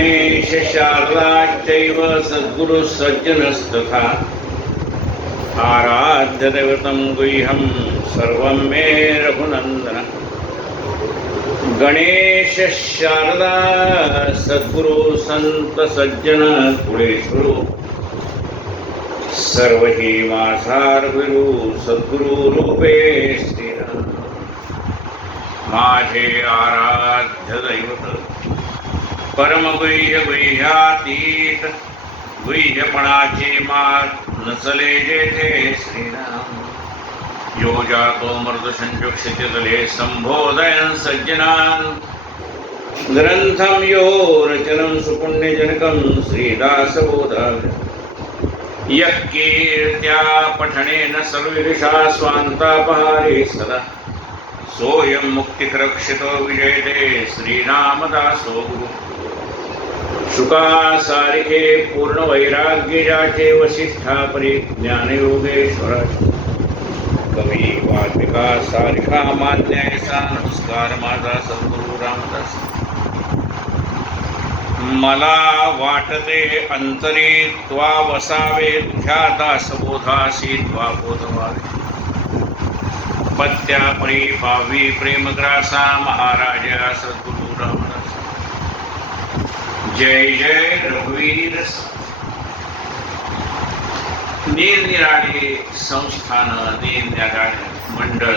गणेश शारदाश्चैव सद्गुरु सज्जनस्तथा आराध्य दैवतं गुह्यं सर्वं मे रघुनंदन। गणेश शारदा सद्गुरु संत सज्जन कुळेश्वरू सर्व ही माझार गुरु सद्गुरु रूपे श्रीराम। माझे आराध्य दैवत परम गुह्य गुह्यातीत गुह्यपणाचे मात नचले जेथे श्रीराम। यो जातो मर्द संचक्षितले संबोधयन् सज्जनान् ग्रंथं यो रचनं सुपुण्यजनकं श्रीदासबोधामि। यः कीर्त्या पठनेन सर्वविदुषा स्वान्तापहारे सदा सोऽयं मुक्तिकरक्षितो विजयते श्रीरामदासो गुरु। शुकासारिके पूर्ण वैराग्यजाचे वसिष्ठा परिज्ञानयोगेश्वराचे कवी वाल्मिका सारिका मान्यायसा नमस्कार माझा सद्गुरु रामदास। मला वाटते अंतरी त्वा वसावे तुझ्या दासबोधासी त्वा बोधवावे। पत्या परी भावी प्रेमग्रासा महाराजा सद्गुरु रामदास। जय जय रघुवीर। निरनिराळे संस्थान निरनिराळे मंडळ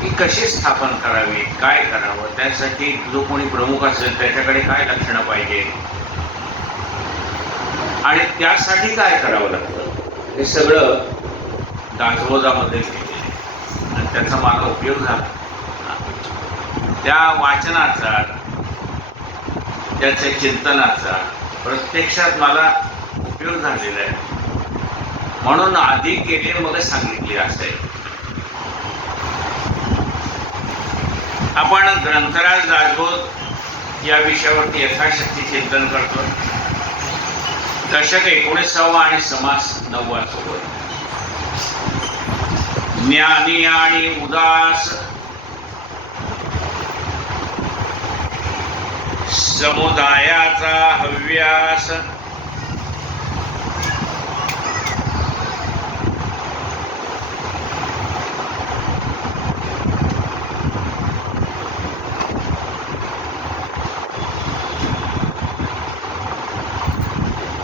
ही कशी स्थापन करावी, काय करावं, त्यासाठी जो कोणी प्रमुख असेल त्याच्याकडे काय लक्षणं पाहिजे आणि त्यासाठी काय करावं लागतं हे सगळं दासबोधामध्ये लिहिलेलं आणि त्याचा मला उपयोग झाला। त्या वाचनाचा त्याच्या चिंतनाचा प्रत्यक्षात मला उपयोग झालेला आहे म्हणून आधी केले मग सांगितले असे। आपण ग्रंथराज दासबोध या विषयावरती यथाशक्ती चिंतन करतो। दशक 19 आणि समास 9 सोबत ज्ञानी आणि उदास समुदायाचा हव्यास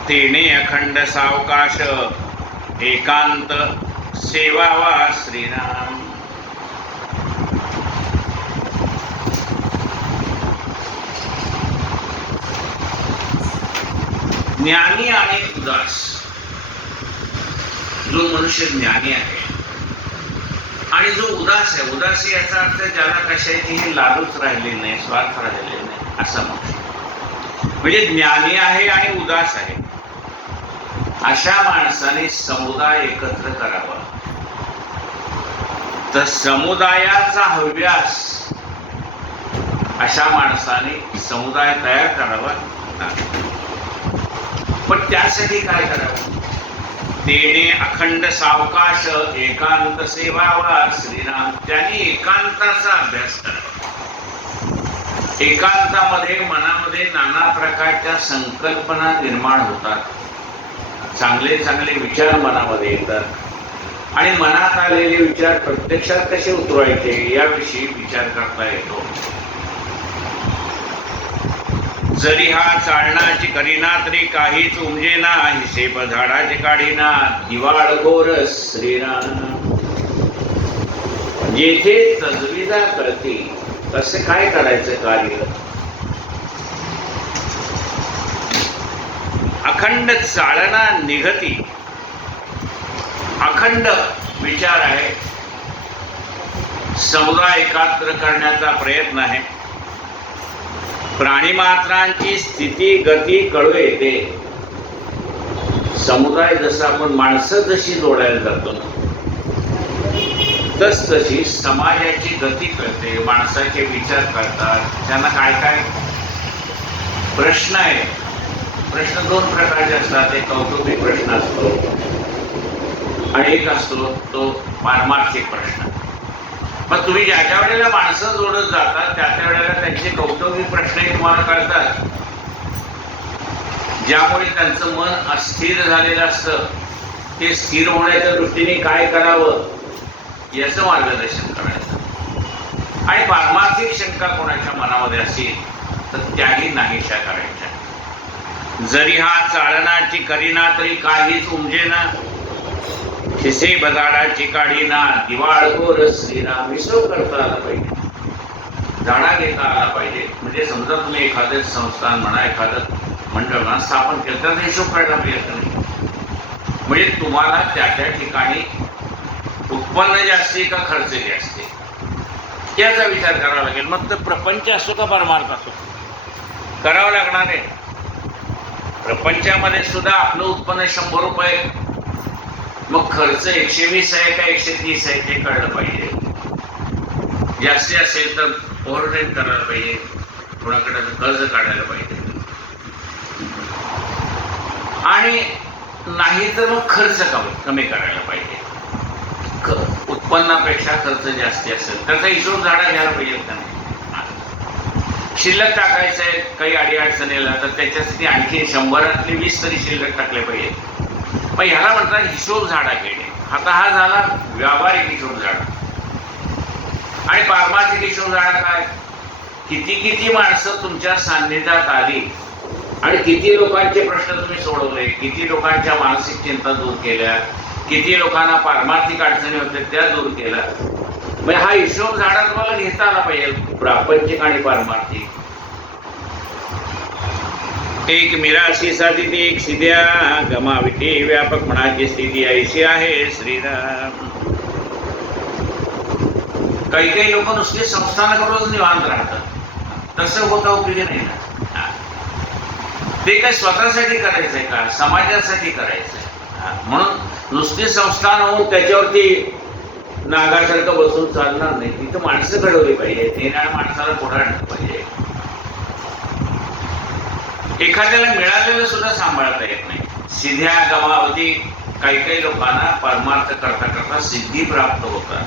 तेने अखंड सावकाश एकांत सेवावा श्रीराम। ज्ञानी आणि उदास जो मनुष्य ज्ञानी आहे आणि जो उदास आहे, उदासी याचा अर्थ ज्याला कशाची लालूच राहिली नाही, स्वार्थ राहिलेला नाही असा मनुष्य म्हणजे ज्ञानी आहे आणि उदास आहे। अशा माणसाने समुदाय एकत्र करावा तर समुदायाचा हव्यास अशा माणसाने समुदाय तयार करावा पण त्यासाठी काय करावं? तेने अखंड सावकाश एकांत सेवावा श्रीराम। त्याने एकांताचा अभ्यास करावा। एकांतामध्ये मनामध्ये नाना प्रकारच्या संकल्पना निर्माण होतात, चांगले चांगले विचार मनामध्ये येतात आणि मनात आलेले विचार प्रत्यक्षात कसे उतरवायचे याविषयी विचार करता येतो। जरी हा चालण्याची करीना तरी काहीच उमजेना, हिसेप झाडाचे काढीना दिवाळ घोर श्रीराम। जेथे तजविजा कळते तसे काय करायचं कार्य? अखंड चालना निघती, अखंड विचार आहे, समुदाय एकात्र करण्याचा प्रयत्न आहे, प्राणीमात्रांची स्थिती गती कळू येते। समुदाय जसं आपण माणसं जशी जोडायला जातो तशी समाजाची गती कळते, माणसाचे विचार कळतात, त्यांना काय काय प्रश्न आहे। प्रश्न 2 प्रकारचे असतात, एक कौटुंबिक प्रश्न असतो आणि एक असतो तो पारमार्थिक प्रश्न। मग तुम्ही ज्या ज्या वेळेला माणसं जोडत जातात त्या त्या वेळेला त्यांचे कौटुंबिक प्रश्नही तुम्हाला कळतात, ज्यामुळे त्यांचं मन अस्थिर झालेलं असतं. ते स्थिर होण्याच्या दृष्टीने काय करावं याचं मार्गदर्शन करायचं. आणि पारमार्थिक शंका कोणाच्या मनामध्ये असेल तर त्याही नाहीशा करायच्या. जरी हा चालनाची करीना तरी काहीच उमजेना, खिसे बजाडाची काढीना, दिवाळखोर श्रीराम हिशोब करता आला पाहिजे, झाडा घेता आला पाहिजे. म्हणजे समजा तुम्ही एखादं संस्थान म्हणा, एखादं मंडळ म्हणा स्थापन केलं तर हिशोब काढला पाहिजे नाही. म्हणजे तुम्हाला त्या त्या ठिकाणी उत्पन्न जास्ती का खर्च जास्ती याचा विचार करावा लागेल. मग तर प्रपंच असो का परमार्थ असो करावं लागणार आहे. प्रपंचामध्ये सुद्धा आपलं उत्पन्न 100 रुपये, मग खर्च 120 आहे का 130 आहे ते कळलं पाहिजे. जास्ती असेल तर ओव्हरटाईम करायला पाहिजे, कोणाकडे कर्ज काढायला पाहिजे, आणि नाही तर मग खर्च कमी करायला पाहिजे. उत्पन्नापेक्षा खर्च जास्ती असेल त्याचा हिशोब झाडा घ्यायला पाहिजे. शिल्लक टाकायचं आहे काही अडीअडचणीला तर त्याच्यासाठी आणखी 100 20 तरी शिल्लक टाकले पाहिजे. मग ह्याला म्हणतात हिशोब झाडा घेणे. आता हा झाला व्यावहारिक हिशोब झाडा. आणि पारमार्थिक हिशोब झाडा काय, किती माणसं तुमच्या सान्निध्यात आली आणि किती लोकांचे प्रश्न तुम्ही सोडवले, किती लोकांच्या मानसिक चिंता दूर केल्या, किती लोकांना पारमार्थिक अडचणी होत्या त्या दूर केल्या. म्हणजे हा हिशोब झाडा तुम्हाला घेता आला पाहिजे, प्रापंचिक आणि पारमार्थिक. एक मिराशी साधी ती एक सिद्ध्या गमाविते, व्यापक मनाची स्थिती ऐशी आहे श्रीराम. काही लोक नुसते संस्थानाकडूनच निवांत राहतात, तसं होता उपयोगी नाही ना. ते काय स्वतःसाठी करायचंय का समाजासाठी करायचंय. म्हणून नुसते संस्थान होऊन त्याच्यावरती नागासारखं बसून चालणार नाही. तिथं माणसं घडवली पाहिजे, येणाऱ्या माणसाला पुढे आणलं पाहिजे. एखाद्याला मिळालेलं सुद्धा सांभाळता येत नाही. सिद्ध्या गमावती, काही लोकांना परमार्थ करता करता सिद्धी प्राप्त होतात.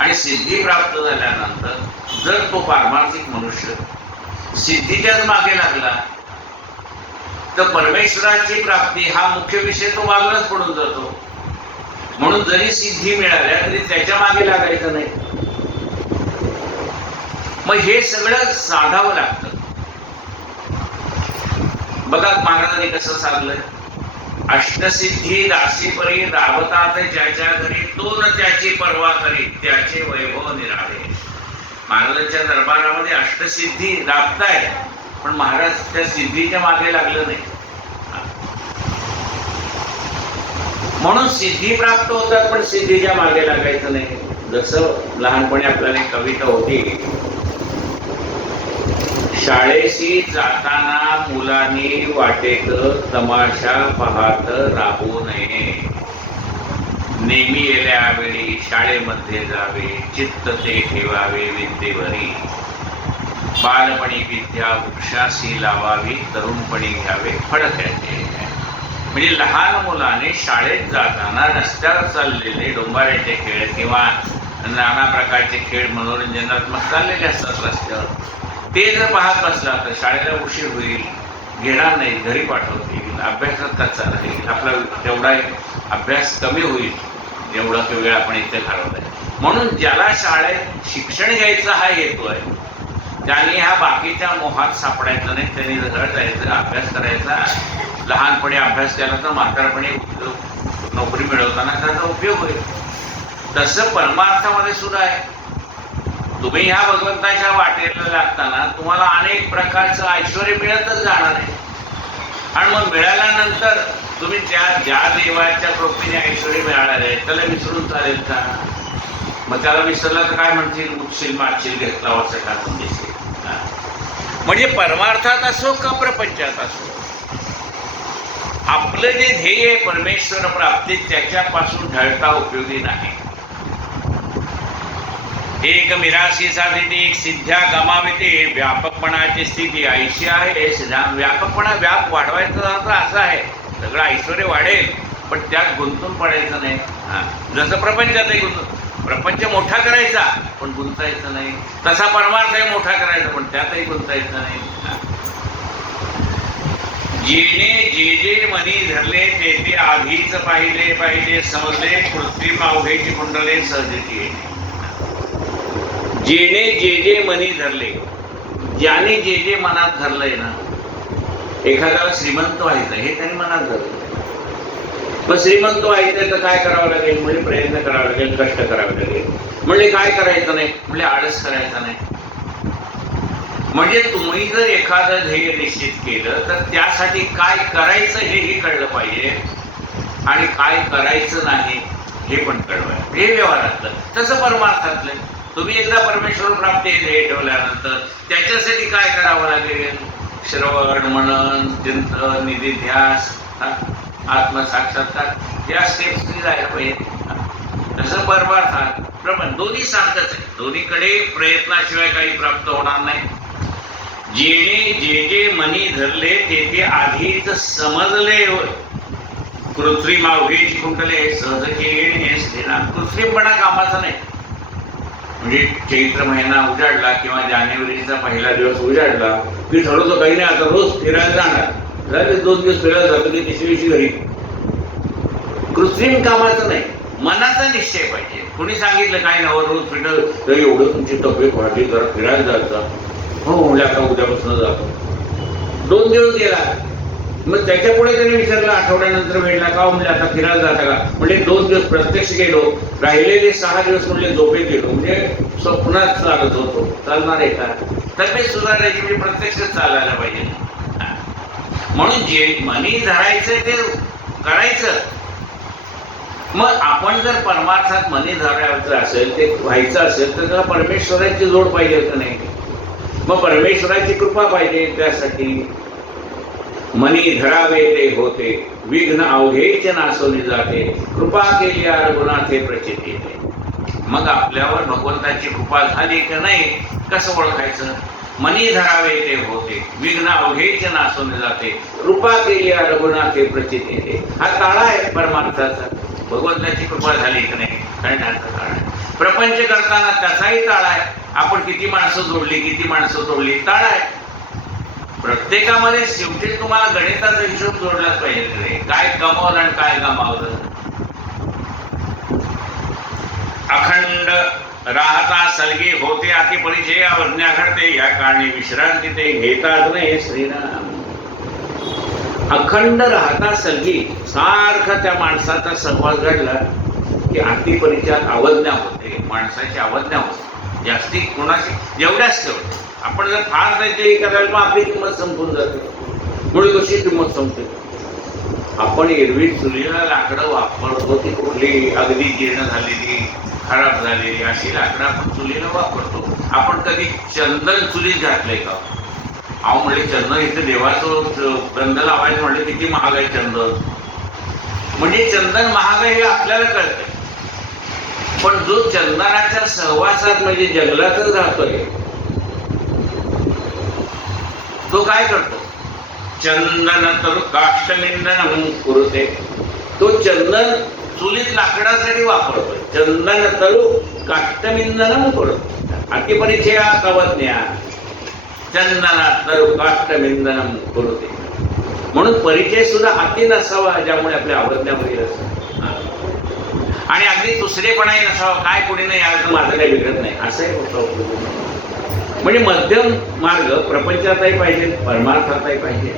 आणि सिद्धी प्राप्त झाल्यानंतर जर तो पारमार्थिक मनुष्य सिद्धीच्याच मागे लागला तर परमेश्वराची प्राप्ती हा मुख्य विषय तो बाजूलाच पडून जातो. म्हणून जरी सिद्धी मिळाल्या तरी त्याच्या मागे लागायचं नाही. मग हे सगळं साधावं लागतं. बघा महाराजांनी कसं साधलंय, अष्टसिद्धी दासीपरी राबतात ज्याच्या घरी, तो न त्याची पर्वा करी त्याचे वैभव निराळे. महाराजांच्या दरबारामध्ये अष्टसिद्धी राबताय पण महाराज त्या सिद्धीच्या मागे लागलं नाही. म्हणून सिद्धी प्राप्त होतात पण सिद्धीच्या मागे लागायचं नाही. जसं लहानपणी आपल्याला एक कविता होती, शाळेशी जाताना मुलांनी वाटेत तमाशा पाहत राहू नये, नेहमी येल्या वेळी शाळेमध्ये जावे, चित्त ते ठेवावे विद्येवरी, बालपणी विद्या वृक्षाशी लावावी, तरुणपणी घ्यावे फळ त्याचे. म्हणजे लहान मुलाने शाळेत जाताना रस्त्यावर चाललेले डोंबाऱ्याचे खेळ किंवा नाना प्रकारचे खेळ मनोरंजनात्मक चाललेले असतात रस्त्यावर, ते जर पाहत बसला तर शाळेला उशीर होईल, घेणार नाही, घरी पाठवतील, अभ्यासात कच्चा राहील, आपला तेवढा अभ्यास कमी होईल जेवढा तो वेळ आपण इथे घालवलाय. म्हणून ज्याला शाळेत शिक्षण घ्यायचा हा हेतू आहे त्यांनी ह्या बाकीच्या मोहात सापडायचं नाही. त्यांनी घरात जायचं, अभ्यास करायचा. लहानपणी अभ्यास केला तर म्हातारपणी नोकरी मिळवताना त्याचा उपयोग होईल. तसं परमार्थामध्ये सुद्धा आहे. तुम्ही ह्या भगवंताच्या वाटेला लागताना तुम्हाला अनेक प्रकारचं ऐश्वर मिळतच जाणार आहे. आणि मग मिळाल्यानंतर तुम्ही ज्या देवाच्या कृपेने ऐश्वर मिळालेलं आहे त्याला विसरून चालेल का? मग त्याला विसरला तर काय म्हणतील, उठशील मागशील घेतला असं का म्हणतील. म्हणजे परमार्थात असो का प्रपंचात असो आपलं जे ध्येय आहे परमेश्वर प्राप्ती त्याच्यापासून ढळता उपयोगी नाही. एक मिराशी साधी एक सिद्ध्या गमाविते, व्यापकपणाची स्थिती ऐशी आहे. व्यापकपणा व्याप वाढवायचा अर्थ असा आहे सगळं ऐश्वर वाढेल पण त्यात गुंतून पडायचं नाही. जसं प्रपंचातही गुंतून प्रपंच मोठा करायचा पण गुंतायचं नाही, तसा परमार्थही मोठा करायचा पण त्यातही गुंतायचं नाही. जेणे जे जे मनी धरले ते ते आधीच पाहिले पाहिले समजले, कृत्रिम अवघेची कुंडले सहजची येणे. जेणे जे जे मनी धरले, ज्याने जे जे मनात धरलंय ना, एखाद्याला श्रीमंत व्हायचं हे त्यांनी मनात धरलं. मग श्रीमंत व्हायचं तर काय करावं लागेल? म्हणजे प्रयत्न करावा लागेल, कष्ट करावे लागेल. म्हणजे काय करायचं नाही? म्हणजे आळस करायचा नाही. म्हणजे तुम्ही जर एखादं ध्येय निश्चित केलं तर त्यासाठी काय करायचं हेही कळलं पाहिजे आणि काय करायचं नाही हे पण कळलं. हे व्यवहारातलं. तसं परमार्थातलं तुम्ही एकदा परमेश्वर प्राप्ती हे ध्येय ठेवल्यानंतर त्याच्यासाठी काय करावं लागेल? श्रवण, मनन, चिंतन, निधिध्यास, आत्मसाक्षात्कार या स्टेप्सनी जायला पाहिजे. तसं परमार्थात प्रमाण दोन्ही सारखंच आहे. दोन्हीकडे प्रयत्नाशिवाय काही प्राप्त होणार नाही. जेणे जे जे मनी धरले ते ते आधीच समजले, कृत्रिम अवघेची कुंडले सहजचे येणे स्त्रीला. कृत्रिमपणा कामाचा नाही. म्हणजे चैत्र महिना उजाडला किंवा जानेवारीचा पहिला दिवस उजाडला की ठरवतो काही नाही आता रोज फिरायला जाणार, 2 दिवस फिरायला जातो की 3ऱ्या दिवशी घरी. कृत्रिम कामाचं नाही, मनाचा निश्चय पाहिजे. कोणी सांगितलं काय ना रोज फिरत एवढं तुमची तब्येत वाढली जरा फिरायला जायचं. हो म्हणजे आता उद्यापासून जातो. 2 दिवस गेला मग त्याच्या पुढे त्याने विचारलं आठवड्यानंतर भेटला का? म्हणजे आता फिरायला जाता का? म्हणजे 2 दिवस प्रत्यक्ष गेलो, राहिलेले 6 दिवस म्हणजे झोपेत गेलो. म्हणजे स्वप्नात चालत होतो. चालणार आहे का? तब्येत सुधारायची म्हणजे प्रत्यक्ष चालायला पाहिजे. म्हणून जे मनी धरायचं ते करायचं. मग आपण जर परमार्थात मनी धरायचं असेल, ते व्हायचं असेल तर त्याला परमेश्वराची जोड पाहिजे का नाही? मग परमेश्वराची कृपा पाहिजे. त्यासाठी मनी धरावे ते होते, विघ्न अवघेचे नासवली जाते, कृपा केली रघुनाथे प्रचिती येते. मग आपल्यावर भगवंताची कृपा झाली की नाही कसं ओळखायचं? मनी धरावे ते होते, विघ्न अवघेचे नासवले जाते, कृपा केली रघुनाथे प्रचिती येते. हा ताळा आहे परमार्थाचा. भगवंताची कृपा झाली की नाही करण्याचा ताळा आहे. प्रपंच करताना त्याचाही ताळा आहे. आपण किती माणसं जोडली, किती माणसं तोडली, ताळा आहे. प्रत्येकामध्ये शेवटी तुम्हाला गणिताचा हिशोब जोडलाच पाहिजे. काय कमावलं आणि काय गमावलं. अखंड राहता सलगी होते अति परिचय अवज्ञा घडते, या कारणे विश्रांती ते घेतात नाही श्रीराम. अखंड राहता सलगी सारखा त्या माणसाचा सहवास घडला की अति परिचयात अवज्ञा होते. माणसाची अवज्ञा होते. जास्ती कोणाशी जेवढ्याच तेवढं. आपण जर फार त्याची करायला मग आपली किंमत संपून जाते. म्हणून कशी किंमत संपते? आपण एरवी चुलीला लाकडं वापरतो ती कुठली अगदी जीर्ण झालेली, खराब झालेली अशी लाकडं आपण चुलीला वापरतो. आपण कधी चंदन चुलीत घातलंय का? अहो म्हणजे चंदन इथे देवाचं गंध लावायचं म्हणजे किती महाग आहे चंदन. म्हणजे चंदन महाग आहे हे आपल्याला कळतंय. पण जो चंदनाच्या सहवासात म्हणजे जंगलातच राहतोय तो काय करतो? चंदन तर काष्टमिंदन कुरुते. तो चंदन चुलीत लाकडासाठी वापरतोय. चंदन तरु काष्टमिंदनम कुरुते अतिपरिचयात अवज्ञा चंदनात तरु काष्टमिंदनम कुरुते. म्हणून परिचय सुद्धा अति नसावा ज्यामुळे आपल्या अवज्ञा होईल असं. आणि अगदी दुसरेपणाही नसावा. काय कोणी नाही यायचं माझं काही बिघडत नाही असंही होतं. म्हणजे मध्यम मार्ग प्रपंचातही पाहिजे, परमार्थातही पाहिजे.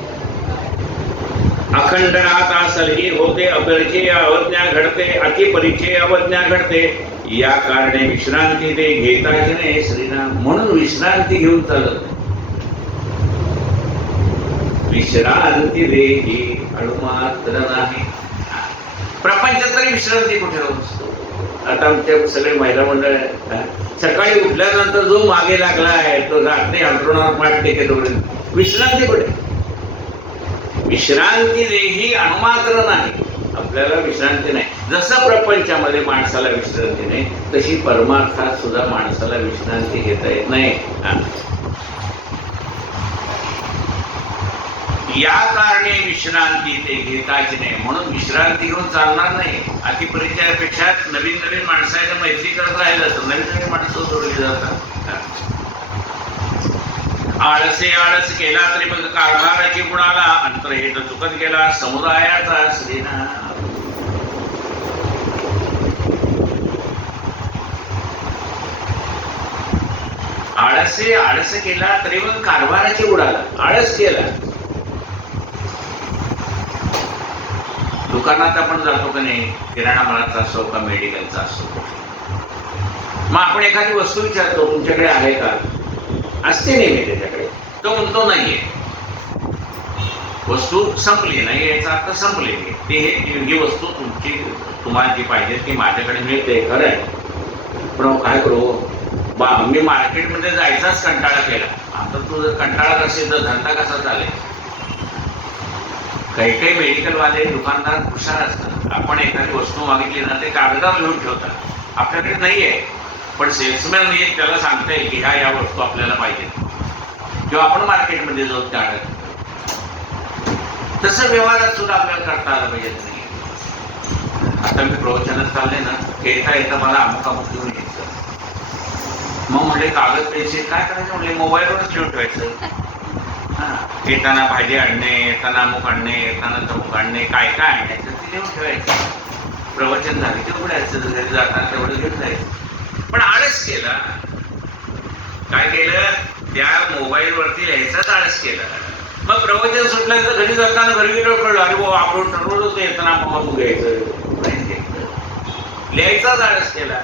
अखंड राहता सलगी होते अपरिचय अवज्ञा घडते, अतिपरिचय अवज्ञा घडते, या कारणे विश्रांती ते घेताच नाही श्रीराम. म्हणून विश्रांती घेऊन चालत नाही. विश्रांती देही अणुमात्र नाही. प्रपंचात तरी विश्रांती कुठे असतो? आता आमच्या सगळे महिला मंडळ सकाळी उठल्यानंतर जो मागे लागला आहे तो रात्री अंतरुणावर पाठ टेकेपर्यंत विश्रांती कुठे? विश्रांती देही अणुमात्र नाही. आपल्याला विश्रांती नाही. जसं प्रपंचामध्ये माणसाला विश्रांती नाही तशी परमार्थात सुद्धा माणसाला विश्रांती घेता येत नाही. या कारणे विश्रांती ते घेताच नाही, म्हणून विश्रांती घेऊन चालणार नाही. अतिपरिचयापेक्षा नवीन नवीन माणसाच्या मैत्री करत राहिलं तर नवीन नवीन माणसं जोडली जातात. आळसे आळस केला तरी मग कारभाराची गुणाला, अंतर्हेत चुकत गेला समुदायाचा श्रीनाम. आळसे आळस केला तरी मग कारभाराची उडाला. आळस केला, दुकानात आपण जातो का नाही, किराणा मालाचा असो का मेडिकलचा असो, मग आपण एखादी वस्तू विचारतो तुमच्याकडे आहे का, असते नेहमी त्याच्याकडे, तो म्हणतो नाहीये. वस्तू संपली नाही याचा अर्थ संपलेली. ते ही वस्तू तुमची, तुम्हाला जी पाहिजे ती माझ्याकडे मिळते, खरं आहे, पण काय करू बा, मी मार्केटमध्ये जायचाच कंटाळा केला. आता तू जर कंटाळा असेल तर धंदा कसा चालेल. काही काही मेडिकलवाले दुकानदार हुशार असतात. आपण एखादी वस्तू मागितली ना ते कागदावर लिहून ठेवतात, आपल्याकडे नाही आहे, पण सेल्समॅन येईल त्याला सांगता येईल की ह्या वस्तू आपल्याला पाहिजे, किंवा आपण मार्केटमध्ये जाऊ त्यावेळेस. तसं व्यवहारात सुद्धा आपल्याला करता आलं पाहिजे. नाही आता मी प्रवचनात चालले ना, येता येता मला अमुक अमुक घेऊन यायचं. मग म्हणले कागद पेन्सिल काय करायचं, म्हणले मोबाईलवरच लिहून ठेवायचं. येताना भाजी आणणे, येताना अमुक आणणे, येताना तमुक आणणे, काय काय आणायचं ते लिहून ठेवायचं. प्रवचन झाले ते उघडायचं, घरी जाताना तेवढं घेऊन जायचं. पण आळस केला. काय केलं, त्या मोबाईलवरती लिहायचाच आळस केला. मग प्रवचन सुटल्यानंतर घरी जाताना घरी गेलो कळलं, अरे बाबा आपण ठरवलं होतं येताना मग घ्यायचं, लिहायचाच आळस केला.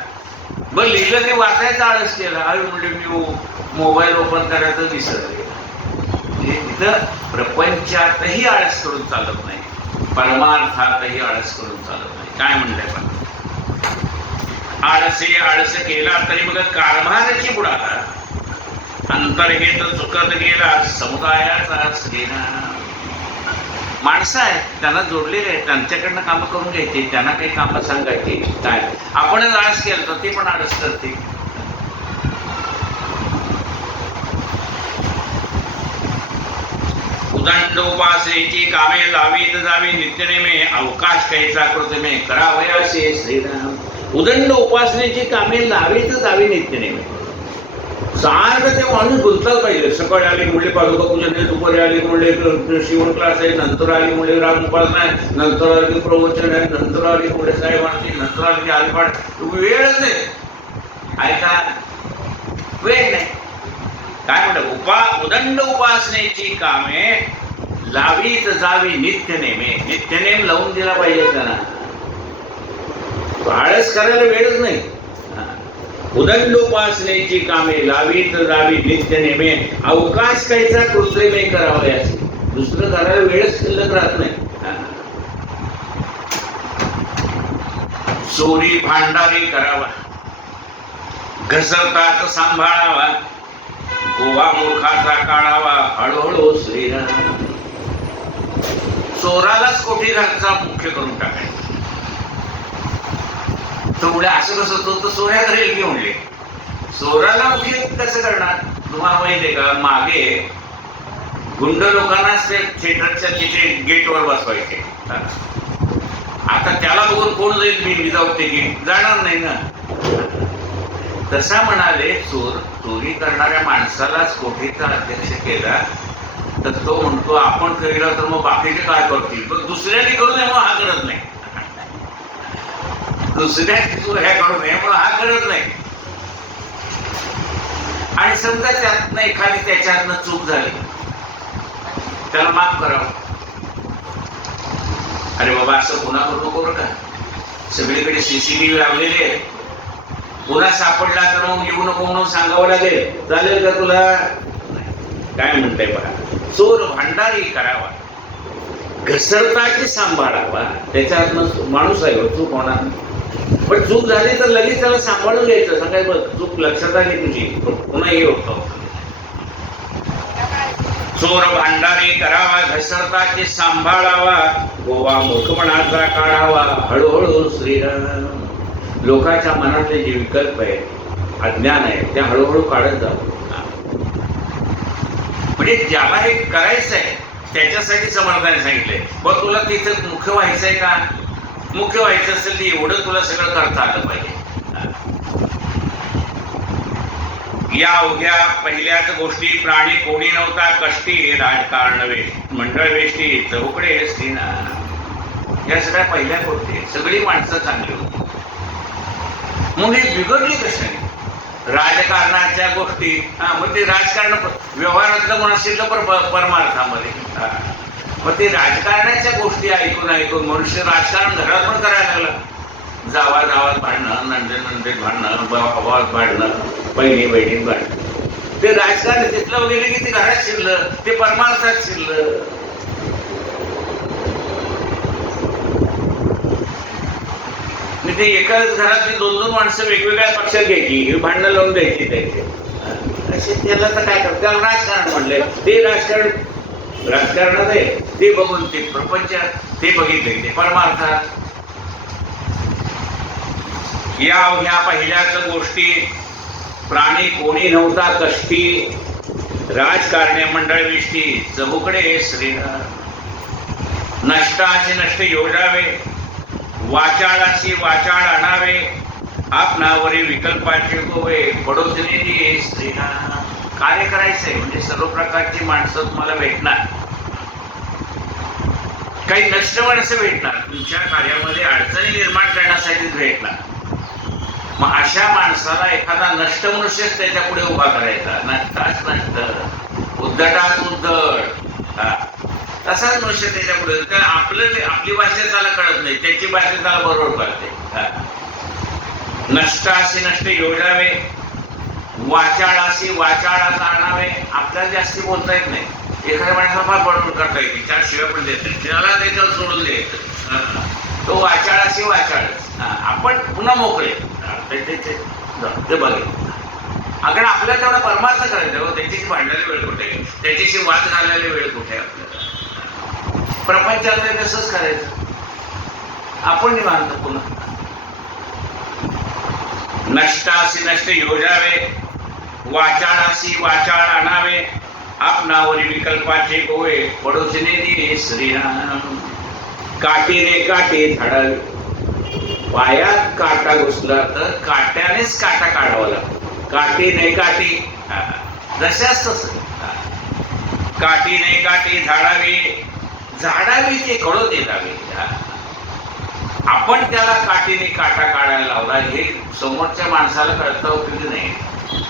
मग लिहिलं ते वाचायचा आळस केला. अरे म्हणजे मी मोबाईल ओपन करायचं विसरले. तिथं प्रपंचातही आळस करून चालत नाही, परमार्थातही आळस करून चालत नाही. काय म्हणलंय पण, आळसे आळस केला तरी मग कारभाराची बुडाला, अंतर्हेत चुकत गेला समुदायाचा श्रीनाम. माणसं आहेत, त्यांना जोडलेले आहेत, त्यांच्याकडनं कामं करून घ्यायची, त्यांना काही कामं सांगायची. काय आपणच आळस केलं तर ते पण आळस करते. उदंड उपासेची कामे लावीत जावी नित्यनेमे, अवकाश काहीचा कृतमे करावयासे श्रीराम. उदंड उपासनेची कामे लावीत जावी नित्यनेमे. सारखं ते माणूस गुंतलाच पाहिजे. सकाळी आली मुळे पादुका पूजन आहे, दुपारी आली मुळे शिवण क्लास आहे, नंतर आली मुळे राम उपासना आहे, नंतर आली प्रवचन आहे, नंतर आली मुळे साहेबांची, नंतर आली हरिपाठ. वेळच नाही, ऐका वेळ नाही. काय म्हणतात, उदंड उपासनेची कामे लावीत जावी नित्यनेमे. नित्यनेम लावून दिला पाहिजे त्यांना, आळस करायला वेळच नाही. उदंड उपासनेची कामे लावीत जावी नित्यनेमे, अवकाश काहीचा कृत्रिमे करावयास. दुसरं करायला वेळच शिल्लक राहत नाही. चोरी भांडारी करावा, घसरताच सांभाळावा, गोवा मूर्खाचा काढावा हळूहळू श्रीराम. चोरालाच कोठी घरचा मुख्य करून टाकायचा. तो मुळे असं कसं होतं, तर चोऱ्या घरेल की म्हणले, चोराला मुख्य कसं करणार. तुम्हाला माहिती आहे का, मागे गुंड लोकांनाच ते थिएटरच्या तिथे गेटवर बसवायचे. आता त्याला बघून कोण जाईल, मी विदाऊट तिकीट जाणार नाही ना. तसा म्हणाले, चोरी करणाऱ्या माणसालाच कोठीचा अध्यक्ष केला तर तो म्हणतो आपण केलं तर मग बाकीचे काय करतील, पण दुसऱ्याने करू नये मग हा करत नाही. दुसऱ्याने चोऱ्या करू नये म्हणून हा करत नाही. आणि समजा त्यातनं एखादी त्याच्यातनं चूक झाली, त्याला माफ करावं. अरे बाबा असं पुन्हा करू नको बरं का, सगळीकडे सीसीटीव्ही लावलेले आहे, पुन्हा सापडला तर मग येऊ नको म्हणून सांगावं लागेल. चालेल का तुला. काय म्हणताय बघा, चोर भांडारी करावा, घसरताची सांभाळावा. त्याच्यातनं माणूस आहे, चूक होणार नाही. पण चूक झाली तर लगेच त्याला सांभाळून घ्यायचं, सांगायचं बघ चूक लक्षात आली तुझी, पुन्हा हे होतं. चोर भांडारी करावा, घसरताची सांभाळावा, गोवा मूर्खपणाचा काढावा हळूहळू श्रीराम. लोकांच्या मनातले जे विकल्प आहेत, अज्ञान आहे, ते हळूहळू काढत जावं. म्हणजे ज्याला हे करायचं आहे त्याच्यासाठी समर्थाने सांगितलंय, बघ तुला तिथं मुख्य व्हायचंय का, मुख्य व्हायचं असेल तर एवढं तुला सगळं करता आलं पाहिजे. या अवघ्या पहिल्याच गोष्टी प्राणी कोणी नव्हता कष्टी, राजकारण मंडळ वेष्टी चौकडे स्त्रीना. या सगळ्या पहिल्या गोष्टी, सगळी माणसं चांगली होती. मग ही बिघडली कशाने? राजकारणाच्या गोष्टी. मग ते राजकारण व्यवहारातलं म्हणून असेल तर परमार्थामध्ये. मग ते राजकारणाच्या गोष्टी ऐकून ऐकून मनुष्य राजकारण घरात पण करायला लागलं. जावात भांडणं, नंदेत भांडणं, भावात भांडणं, बहिणीत भांडणं. ते राजकारण तिथलं वगैरे की ते घरात शिरलं, ते परमार्थात शिरलं. ते एकाच घरातली 2-2 माणसं वेगवेगळ्या पक्षात घ्यायची, भांडणं लावून द्यायची त्याचे. असे त्याला तर काय करतात, त्याला राजकारण म्हणले. ते राजकारणात आहे, ते बघून ते प्रपंचात, ते बघितले ते परमार्थात. या अवघ्या पहिल्याच गोष्टी प्राणी कोणी नव्हता कष्टी, राजकारणे मंडळ विष्टी चबुकडे श्रीना. नष्टाचे नष्ट योजावे, वाचाळाशी वाचाळ आणावे, आपणावरी विकल्पाचे गोवे पडोसने स्त्रीना. कार्य करायचंय म्हणजे सर्व प्रकारची माणसं तुम्हाला भेटणार, काही नष्ट माणसं भेटणार, तुमच्या कार्यामध्ये अडचणी निर्माण करण्यासाठी भेटणार. मग अशा माणसाला एखादा नष्ट मनुष्यच त्याच्या पुढे उभा करायचा. नष्टाच नष्ट, उद्धटाच उद्धट, तसाच मनुष्य त्याच्या पुढे. आपली भाषा त्याला कळत नाही, त्याची भाषा त्याला बरोबर कळते. नष्टाशी नष्ट योजावे, वाचाळाशी वाचाळाचा आणावे. आपल्याला जास्ती बोलता येत नाही, एखाद्या माणसाला फार बरोबर करता येते, 4 शिव्या पण देत नाही, त्याला त्याच्यावर सोडून द्यायचं. तो वाचाळाशी वाचाळ, आपण पुन्हा मोकळे ते बघेल. अगं आपल्याला तेवढा परमार्थ करायचा, त्याच्याशी भांडायला वेळ कुठे, त्याच्याशी वाद घालायला वेळ कुठे आपल्याला. प्रपंचात तसंच करायचं, आपण निवांत पुन्हा. नष्टाशी नष्ट योजावे, वाचाळाशी वाचाळ आणावे, आपणावरी विकल्पाचे गोवे पडोसने श्रीराम. काठीने काठी झाडावे, पायात काटा घुसला तर काट्यानेच काटा काढावा लागतो. काठीने काठी जशाच तसं. काठीने काठी झाडावी, झाडावी ते कळू देतावे. आपण त्याला काठीने काटा काढायला लावला हे समोरच्या माणसाला कळतं उपयोगी नाही.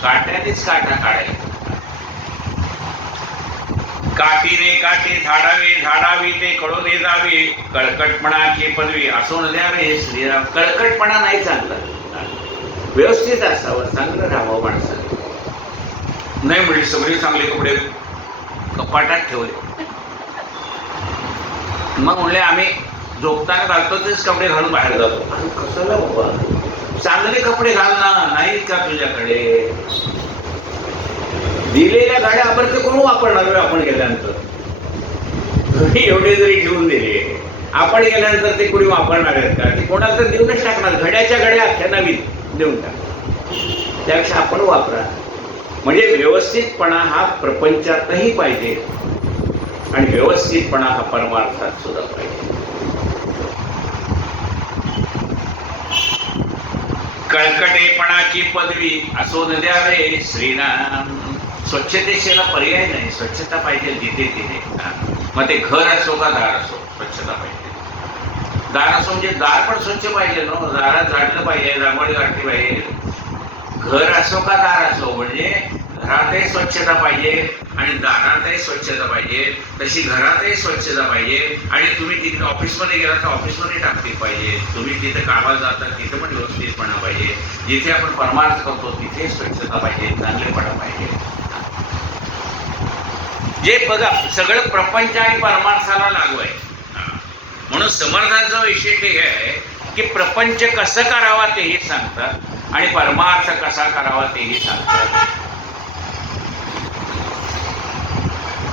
काट्यानेच काटा काढायचा. काठीने काठी झाडावी, झाडावी ते कळून जावे, कळकटपणाची पदवी असून द्यावे श्रीराम. कळकटपणा नाही चांगला, व्यवस्थित असावं, चांगलं राहावं माणसाने. नाही म्हणजे सगळे चांगले कपडे कपाटात ठेवले, मग म्हणले आम्ही झोपताना घालतो तेच कपडे घालून बाहेर जातो. कशाला बाबा, चांगले कपडे घालणं नाहीत का तुझ्याकडे? दिलेल्या गाड्या आपण ते कोण वापरणार? आपण गेल्यानंतर एवढे जरी घेऊन दिले, आपण गेल्यानंतर ते कोणी वापरणार आहेत का? ते कोणाला तर देऊनच टाकणार. घड्याच्या घड्या अख्ख्या नवीन देऊन टाक, त्यापेक्षा आपण वापरा. म्हणजे व्यवस्थितपणा हा प्रपंचातही पाहिजे आणि व्यवस्थितपणा हा परमार्थात सुद्धा पाहिजे. कळकटेपणाची पदवी असो न द्यावे श्रीराम. स्वच्छतेला पर्याय नाही, स्वच्छता पाहिजे जिथे तिथे. मग ते घर असो का दार असो, स्वच्छता पाहिजे. दार असो म्हणजे दार पण स्वच्छ पाहिजे ना, दारात झाडलं पाहिजे, रांगोळी काढली पाहिजे. घर असो का दार असो म्हणजे घरातही स्वच्छता पाहिजे आणि दारातही स्वच्छता पाहिजे. तशी घरातही स्वच्छता पाहिजे. आणि तुम्ही तिथे ऑफिसमध्ये गेला तर ऑफिसमध्ये टाकली पाहिजे. तुम्ही तिथे कामाला जाता तिथे पण व्यवस्थितपणा पाहिजे. जिथे आपण परमार्थ करतो तिथे स्वच्छता पाहिजे, चांगलेपणा पाहिजे. जे बघा सगळं प्रपंच आणि परमार्थाला लागू आहे. म्हणून समर्थांचा वैशिष्ट्य हे आहे की प्रपंच कसं करावा तेही सांगतात आणि परमार्थ कसा करावा तेही सांगतात.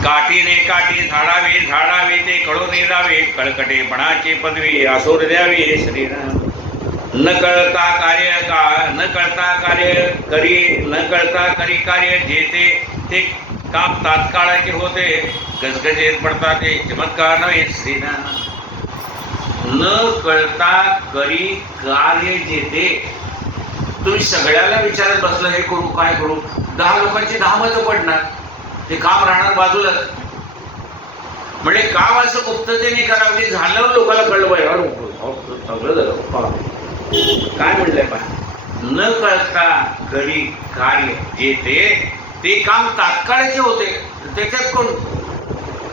काठीने काठी झाडावे, झाडावे ते कळून जावे, कळकटेपणाची पदवी असो द्यावी श्रीराम. न कळता कार्य करी कार्य जेथे ते काम तात्काळाचे होते, गजगजेत पडता ते चमत्कार नव्हे श्रीनाम. न कळता करी कार्य जेथे. तुम्ही सगळ्याला विचारत बसलं हे करू काय करू, 10 लोकांची 10 मतं पडणार, ते काम राहणार बाजूलाच. म्हणजे काम असं गुप्ततेने करावं की झालं लोकांना कळलं पाहिजे सगळं झालं. काय म्हणलंय पहा, न कळता करी कार्य जेथे. ते काम तात्काळाचे होते, त्याच्यात कोण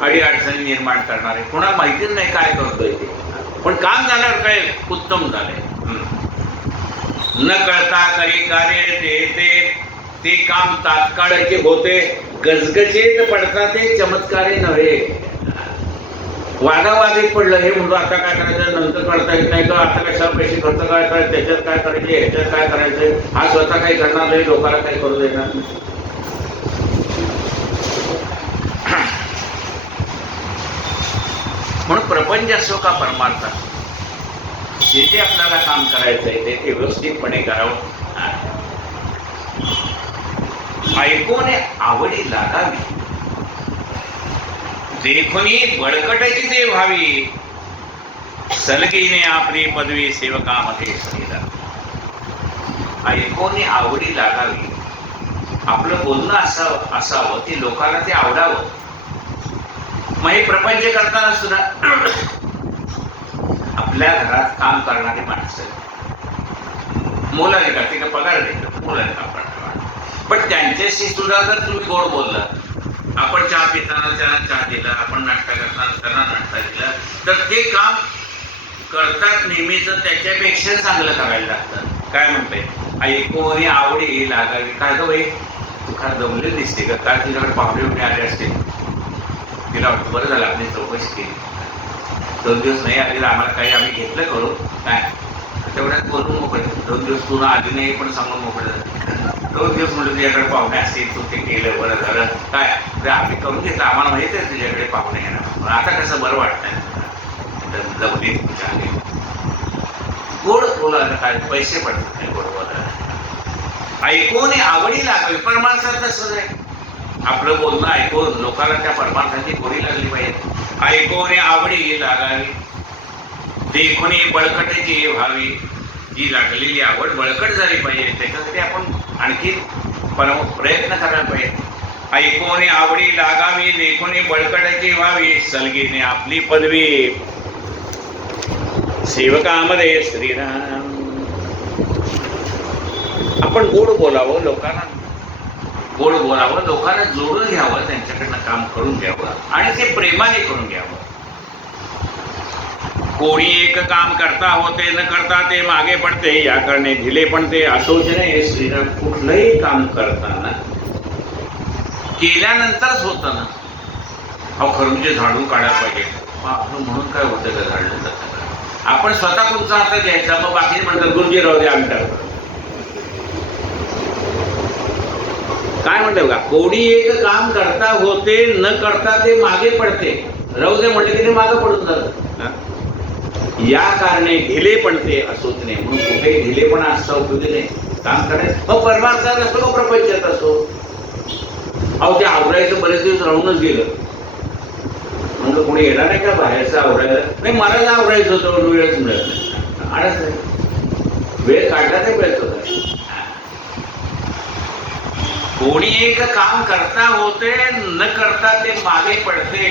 अडी अडचणी निर्माण करणारे, कोणाला माहितीच नाही काय करतोय ते, पण काम झाल्यावर कळेल उत्तम झालंय. न कळता करी कार्य जेथे. ते काम तात्काळाचे होते, गजगजेत पडता ते चमत्कारे नव्हे. वादावादीत पडलं, हे म्हणतो आता काय करायचं, नंतर कळता येत नाही का, आता कशाला पैसे खर्च काय करायचं, त्याच्यात काय करायचे, ह्याच्यात काय करायचं, हा स्वतः काही करणार नाही, लोकांना काही करू देणार नाही. म्हणून प्रपंच असो का परमार्थ, जिथे आपल्याला काम करायचंय ते व्यवस्थितपणे करावं. ऐकून आवडी लागावी, देखुनी बळकटायची ते व्हावी. सलगीने आपली पदवी सेवकामध्ये सरीला. ऐकून आवडी लागावी, आपलं बोलणं असावं की लोकांना ते आवडावं. मग हे प्रपंच करताना सुद्धा आपल्या घरात काम करणारी माणसं मुलाने का ते का पगार देतात, मुलाने काम करणार, पण त्यांच्याशी सुद्धा जर तुम्ही गोड बोलला, आपण चहा पिताना त्यांना चहा दिला, आपण नाश्ता करताना त्यांना नाश्ता दिला, तर ते काम करतात नेहमीच त्याच्यापेक्षा चांगलं करायला लागतं. काय म्हणते, ऐकून आवडी लागावी. काय ग बाई तू काय दमले दिसते का, काय तुझ्याकडे पाहुणे उभे आले असते, तिला वाटतं बरं झालं आपली चौकशी केली, 2 दिवस नाही आले आम्हाला काही आम्ही घेतलं करू काय, तेवढ्यात बोलून मोकळे. 2 दिवस तुला आधी नाही पण सांगून मोकळे झालं. 2 दिवस म्हणलं तुझ्याकडे पाहुणे असतील, तू ते केलं बरं झालं काय, आम्ही करून घेतलं, आम्हाला माहिती आहे तुझ्याकडे पाहुणे येणार, आता कसं बरं वाटतंय जमली तुमच्या आधी. गोड बोलायला काय पैसे पडतात नाही गोड बोलायला. ऐकून आवडी लागावी, परमार्थात तसंच आहे. आपलं बोलणं ऐकून लोकांना त्या परमार्थाची गोडी लागली पाहिजे. ऐकून आवडी लागावी, देखून बळकटीची व्हावी. जी लागलेली आवड बळकट झाली पाहिजे, त्याच्यासाठी आपण आणखी प्रयत्न करायला पाहिजे. ऐकून आवडी लागावी, देखून बळकटाची व्हावी. सलगीने आपली पदवी सेवकामध्ये श्रीराम. आपण गोड बोलावं, लोकांना गोड बोलावं, लोकांना जोडून घ्यावं, त्यांच्याकडनं काम करून घ्यावं आणि ते प्रेमाने करून घ्यावं. कोणी एक काम करता होते, न करता ते मागे पडते, या कारणे ढिले पण ते असोच नाही श्रीराम. कुठलंही काम करताना केल्यानंतरच होतं ना. अहो खरं म्हणजे झाडून काढायला पाहिजे, आपलं म्हणून काय होतं का झाडून जातं, आपण स्वतः तुमचा हातात घ्यायचा, मग बाकी म्हणतात गुरुजी राहू दे आम्ही टाकतो. काय म्हणते बघा, कोणी एक काम करता होते, न करता ते मागे पडते. राहू दे म्हणले की ते मागे पडून जात. या कारणे ढिले पडते असोच नाही. म्हणून कुठेही ढिलेपणा असता उपयोगी नाही. काम करायचं मग परमार्थात असो का प्रपंचात असो. अहो ते आवरायचं बरेच दिवस राहूनच गेलं, म्हणजे कोणी येणार नाही का बाहेरचं आवरायला, नाही मला आवरायचं होतं, वेळच मिळत नाही. आळस नाही, वेळ काढला ते मिळत होता. कोणी एक काम करता होते, न करता ते मागे पडते,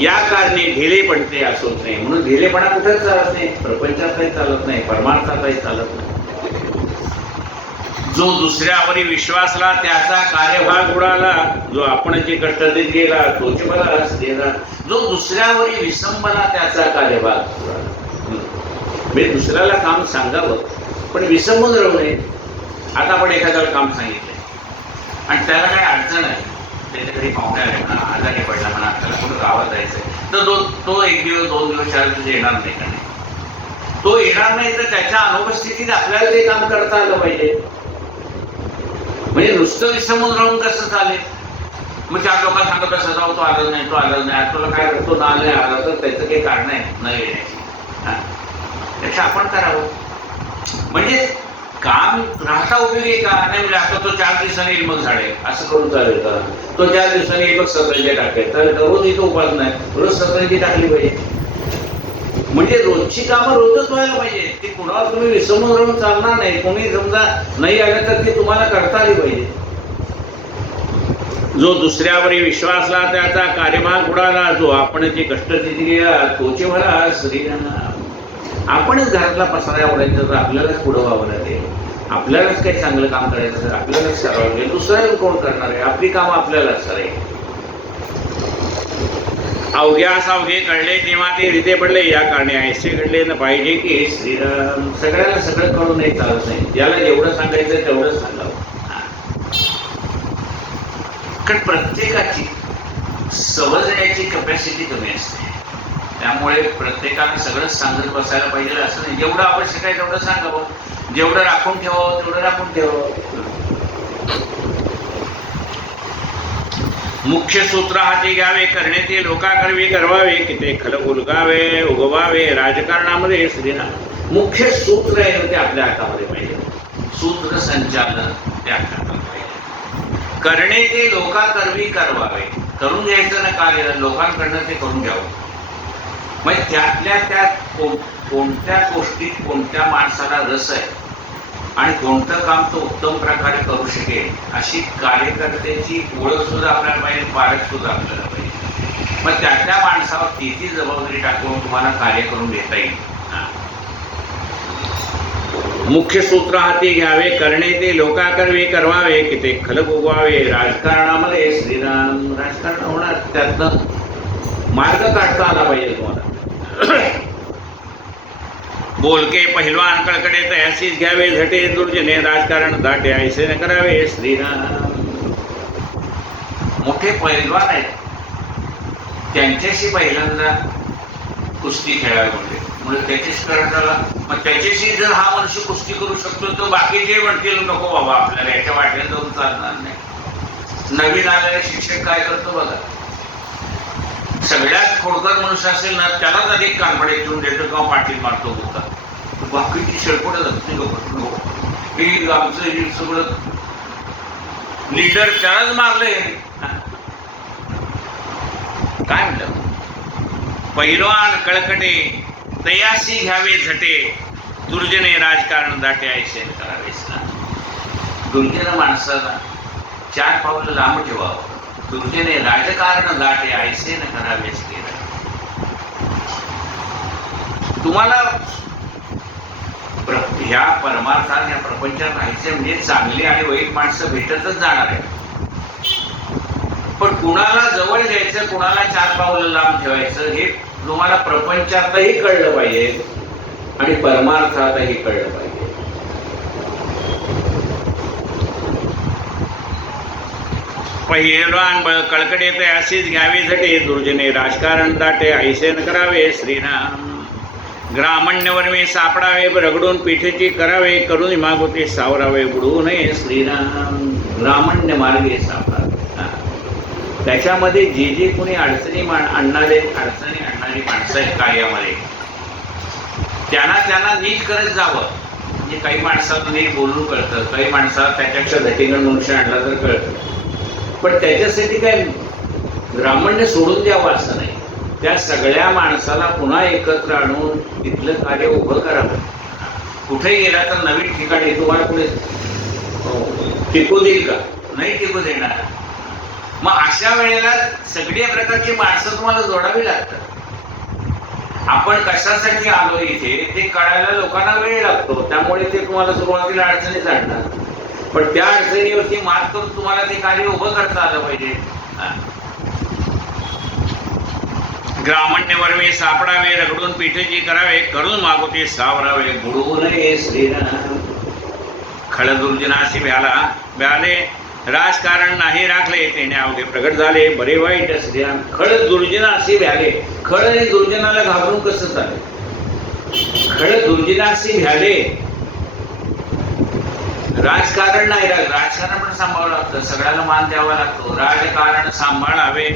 या कारणे ढिले पडते असोच नाही. म्हणून ढिलेपणा कुठेच चालत नाही, प्रपंचातही चालत नाही, परमार्थातही चालत नाही. जो दुसऱ्यावरी विश्वासला त्याचा कार्यभाग उडाला, जो आपण जे कष्ट देत गेला तोच मला रस देला. जो दुसऱ्यावरी विसंबला त्याचा कार्यभाग उडाला. मी दुसऱ्याला काम सांगावं पण विसंबून राहू नये. आता आपण एखाद्याला काम सांगितलंय आणि त्याला काय अडचण आहे, त्याच्याकडे पाहुणे आले म्हणा, आजारी पडला म्हणा, त्याला कुठं गावात जायचंय, तर तो 1 दिवस 2 दिवस 4 दिवस येणार नाही का नाही. तो येणार नाही तर त्याच्या अनुपस्थितीत आपल्याला ते काम करता आलं पाहिजे. म्हणजे नुसतं विसंबून राहून कसं चालेल. मग 4 लोकांना सांगत कसं जाऊ, तो आलाच नाही, तो आलाच नाही, तुला काय करतो ना नाही आला तर त्याचं काही कारण आहे न येण्याची. त्यापेक्षा आपण करावं. म्हणजे काम राहता उपयोगी का नाही, म्हणजे आता तो 4 दिवसांनी येईल मग झाडे असं करून चालेल का? तो 4 दिवसांनी येईल मग सतरंजी टाकेल, तर रोज इथं उपास नाही, रोज सतरंजी टाकली पाहिजे. म्हणजे रोजची कामं रोजच व्हायला पाहिजे. ती कुणावर तुम्ही विसंबून राहून चालणार नाही. कोणी समजा नाही आलं तर ते तुम्हाला करता आली पाहिजे. जो दुसऱ्यावरी विश्वासला त्याचा कार्यभाग उडाला, जो आपण जे कष्ट दिले तोचे भला श्रीराम. आपणच घरातला पसारा उडायचा तर आपल्यालाच पुढं व्हावं लागेल, आपल्यालाच काही चांगलं काम करायचं तर आपल्यालाच करावं लागेल. दुसऱ्याला कोण करणार आहे? आपली कामं आपल्यालाच करायची. अवघ्यास अवघे कळले तेव्हा ते हृदय पडले, या कारणे ऐसे घडले न पाहिजे की श्रीराम. सगळ्याला सगळं करून नाही चालत नाही. ज्याला जेवढं सांगायचं तेवढंच सांगावं. कारण प्रत्येकाची समजण्याची कपॅसिटी कमी असते, त्यामुळे प्रत्येकाला सगळंच सांगत बसायला पाहिजे असं नाही. जेवढं आवश्यक आहे तेवढं सांगावं, जेवढं राखून ठेवावं तेवढं राखून ठेवावं. मुख्य सूत्र हाती घ्यावे, करणे ते लोकाकरवी करवावे, की ते खल उलगावे उगवावे राजकारणामध्ये श्रीराम. मुख्य सूत्र आहे ते आपल्या हातामध्ये पाहिजे. सूत्र संचालन ते आपल्या हातामध्ये पाहिजे. करणे ते लोकाकरवी करवावे, करून घ्यायचं ना कार्य लोकांकडनं ते करून घ्यावं. म्हणजे त्यातल्या त्यात कोणत्या गोष्टीत कोणत्या माणसाला रस आहे आणि कोणतं काम तो उत्तम प्रकारे करू शकेल अशी कार्यकर्त्याची ओळख सुद्धा आपल्याला पाहिजे, पारख सुद्धा आपल्याला पाहिजे. मग त्या माणसावर किती जबाबदारी टाकून तुम्हाला कार्य करून घेता येईल. मुख्य सूत्र हाती घ्यावे, करणे ते लोकाकरवी करवावे, की ते खलक उगवावे राजकारणामध्ये श्रीराम. राजकारण होणार, त्यातनं मार्ग काढता आला पाहिजे तुम्हाला. बोलके पहिलवान कळकडे तयासीच घ्यावे, झटे दुर्जने राजकारण दाटे ऐसे न करावे श्रीराम. मोठे पहिलवान आहेत त्यांच्याशी पहिल्यांदा कुस्ती खेळावी म्हणजे त्याचीच करण्याला. मग त्याच्याशी जर हा मनुष्य कुस्ती करू शकतो तर बाकी जे म्हणतील नको बाबा आपल्याला याच्या वाटेला जाऊन चालणार नाही. नवीन आलेला शिक्षक काय करतो बघा, सगळ्यात खोडकर मनुष्य असेल ना त्यालाच अधिक कॉन्फिडन्स देऊन देतो किंवा पाठीत मारतो होता. बाकीची शेळकोट हे आमचं हे सगळं लीडर त्यालाच मारलंय. काय म्हणलं, पहिलवान कळकटे तयासी घ्यावे झटे, दुर्जने राजकारण दाटे ऐसे करावेच ना. दुर्जन माणसाला 4 पावलं लांब ठेवावं, दुर्जने राजकारण दाटे ऐसे न करावेच केलं. तुम्हाला ह्या परमार्थात या प्रपंचात राहायचे म्हणजे चांगली आणि वाईट माणसं भेटतच जाणार आहे. पण कुणाला जवळ घ्यायचं, कुणाला 4 पावलं लांब ठेवायचं हे तुम्हाला प्रपंचातही कळलं पाहिजे आणि परमार्थातही कळलं पाहिजे. पहिलवान कळकडे तयासीच घ्यावे झटे, दुर्जने राजकारण दाटे ऐसे न करावे श्रीराम. ग्रामण्यवर मी सापडावे, रगडून पिठेची करावे, करून मागोते सावरावे बुडवू नये श्रीराम. ग्रामण्य मार्गे सापडावे. त्याच्यामध्ये जे जे कोणी अडचणी आणणारी माणसं आहेत कार्यामध्ये त्यांना नीट करत जावं. म्हणजे काही माणसाला नीट बोलून कळतं, काही माणसाला त्याच्यापेक्षा धटिंगण मनुष्य आणला तर कळतं. पण त्याच्यासाठी काय ग्रामण्य सोडून द्यावं असं नाही. त्या सगळ्या माणसाला पुन्हा एकत्र आणून तिथलं कार्य उभं करावं. कुठे गेला तर नवीन ठिकाणी तुम्हाला पुढे टिकू देईल का? नाही टिकू देणार. मग अशा वेळेला सगळ्या प्रकारची माणसं तुम्हाला जोडावी लागतात. आपण कशासाठी आलो इथे ते कळायला लोकांना वेळ लागतो, त्यामुळे ते तुम्हाला सुरुवातीला अडचणीच आणतात. पण त्या अडचणीवरती मात करून तुम्हाला ते कार्य उभं करता आलं पाहिजे. ग्रामण्यवर मी सापडावे, रगडून पिठेची करावे, करून मागोते सावरावे बुडवू नये श्रीराम. खळ दुर्जनाशी व्याले, राजकारण नाही राखले, तेने अवघे प्रगट झाले बरे वाईट श्रीराम. खळ दुर्जनाशी व्याले, खळ आणि दुर्जनाला घाबरून कसं चालेल. खळ दुर्जनाशी व्याले, राजकारण नाही राजकारण पण सांभाळावं लागतं, सगळ्याला मान द्यावा लागतो. राजकारण सांभाळावे,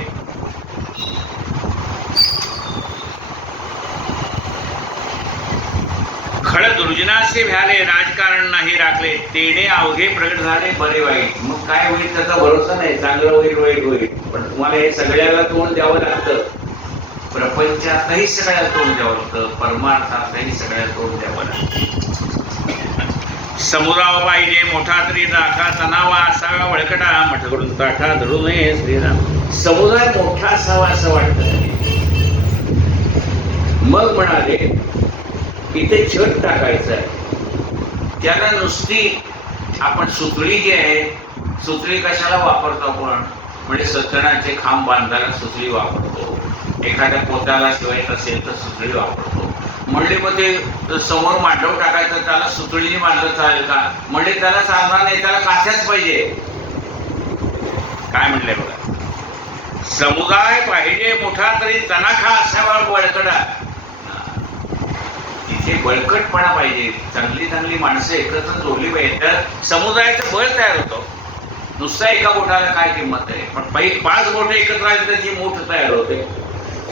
खळ दुर्जनाचे भ्याले राजकारण नाही राखले तेने अवघे प्रगट झाले बरे वाईट. मग काय होईल त्याचा भरोसा नाही, चांगलं होईल वाईट होईल, पण तुम्हाला हे सगळ्याला तोंड द्यावं लागतं. प्रपंचातही सगळ्याला तोंड द्यावं लागतं, परमार्थातही सगळ्याला तोंड द्यावं लागतं. समुद्रावा पाहिजे मोठा तरी राखा तणावा असावा वळकटा मठ करून ताठा धरू नये श्रीराम. समुदाय मोठा असावा असं वाटतं. मग म्हणाले इथे छत टाकायचं आहे, त्याला नुसती आपण सुतळी जी आहे, सुतळी कशाला वापरतो आपण, म्हणजे सतणाचे खांब बांधायला सुतळी वापरतो, एखाद्या पोत्याला शिवायचं असेल तर सुतळी वापरतो. म्हणजे मग ते समोर मांडव टाकायचं त्याला सुतळीने बांधलं चालेल का, म्हणजे त्याला चालणार नाही, त्याला काथ्याच पाहिजे. काय म्हणलंय बघा, समुदाय पाहिजे मोठा तरी तणाखा असावा बळकटा. तिथे बळकटपणा पाहिजे, चांगली चांगली माणसं एकत्र जोडली पाहिजे, तर समुदायाचं बळ तयार होतं. नुसता एका बोटाला काय किंमत आहे, पण 5 बोटे एकत्र आली तर ती मूठ तयार होते.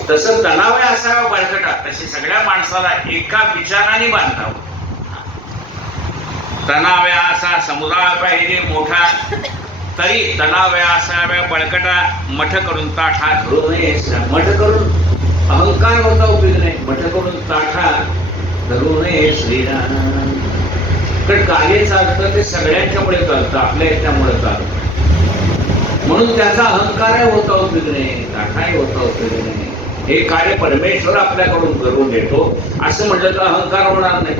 तसं तणावे असावा बळकटा, तसे सगळ्या माणसाला एका विचाराने बांधावं. तणाव्या असा समुदाय पाहिजे मोठा तरी तणाव्या असाव्या बळकटा मठ करून ताठा धरू नये. मठ करून अहंकार होता उपयोग नाही, मठ करून ताठा धरू नये श्रीराम. पण कार्य चालतं ते सगळ्यांच्यामुळे चालतं, आपल्या याच्यामुळे चालतं, म्हणून त्याचा अहंकार होता उपयोग नाही, ताठाही होता उपयोग नाही. हे कार्य परमेश्वर आपल्याकडून करून देतो असं म्हटलं तर अहंकार होणार नाही,